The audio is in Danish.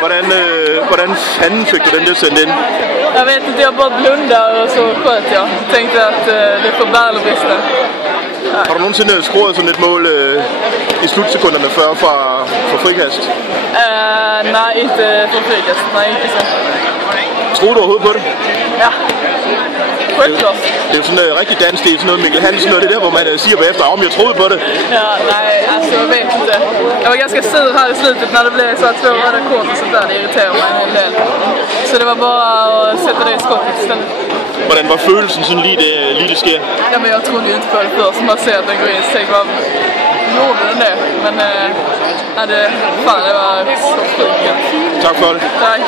Hvordan fanden fik du den der sendt ind? Jag vet inte, jag bara blundade och så sköt jag. Tänkte att det får bära eller brista. Har du nogensinde scoret sådan et mål i slutsekunderne før fra frikast? Nej, inte från frikast. Nej, inte så. Tror du overhovedet på det? Ja. Självklart. Det er jo sådan rigtig dansk, det er sådan noget Mikkel Hansen, og det der, hvor man siger bagefter, om jeg troede på det. Ja, nej, alltså jag vet inte. Jag var ganska sur här i slutet när det blev så 2 röda kort och sånt där. Det irriterar mig en hel del. Så det var bara att sätta det i skottet istället. Hvordan var følelsen sådan lige det sker? Ja, men jag trodde ju inte på det först. Man ser att den går in så tänkte man, gjorde den det? Men det var så sjukt. Tak for det. Tack.